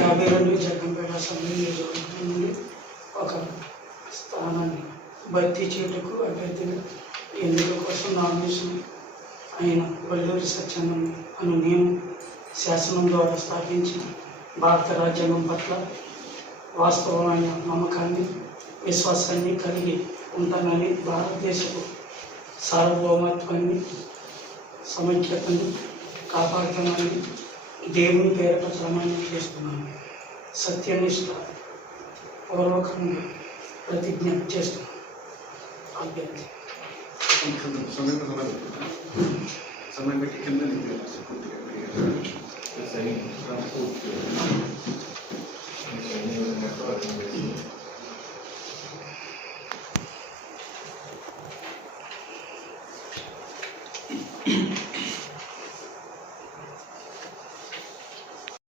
యాభై రెండు జగన్పేట సమయం నుండి ఒక స్థానాన్ని భర్తీ చేయటకు అభ్యర్థిని ఎన్నిక కోసం నామినేషన్ అయిన వల్లూరి సత్యానం అను నేను శాసనం ద్వారా స్థాపించి భారత రాజ్యాంగం పట్ల వాస్తవమైన నమ్మకాన్ని విశ్వాసాన్ని కలిగి ఉంటానని భారతదేశపు సార్వభౌమత్వాన్ని సమైక్యతను కాపాడుతానని దేవుని పేరట ప్రమాణం చేస్తున్నాను సత్యనిష్ట పూర్వకంగా ప్రతిజ్ఞ చేస్తున్నాను అభ్యర్థి సమయం సమయం సమయం పెట్టి కింద నింపాలి కొద్దిగా Thank